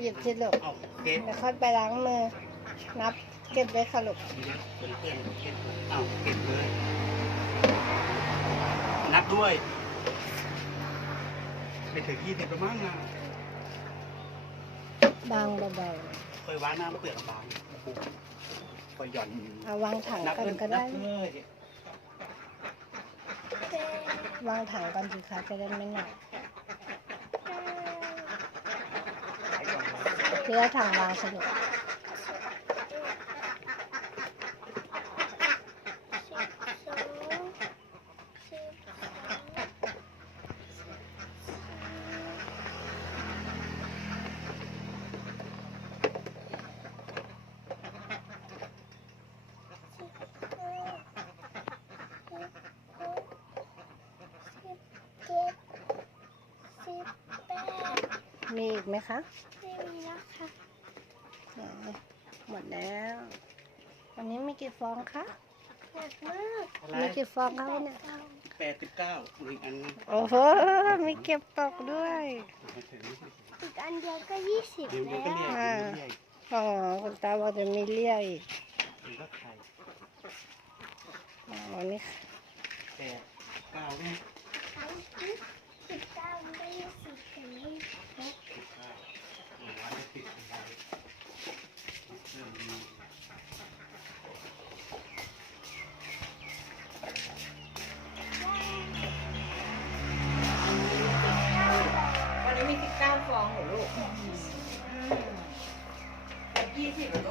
หยิบสินหลูกเดี๋ยวค่อยไปล้างมือ นับเก็บไว้ค่ะลูกนับด้วย ไม่ถึงยี่สิบประมาณนะบางเบาเคยว่าน้ำเปลือกบางคอยหย่อนเอาวางถังกันก็ได้ วางถังกันสิคะจะได้ไม่หนักเพื่อทางเราสะดวกมีอีกไหมคะค่ะหมดแล้ว วันนี้มีกี่ฟองคะหนักมากมีกี่ฟองคะวนี่ยแปดสิบเก้าอีกอันโอ้โห มีเก็บตกด้วย อีกอันเดียวก็ยี่สิบแล้วอ๋อคุณตาบอกจะมีเลี้ยงอีกอันนี้แปดเก้าเนี่ย家五路。嗯，嗯 比这个。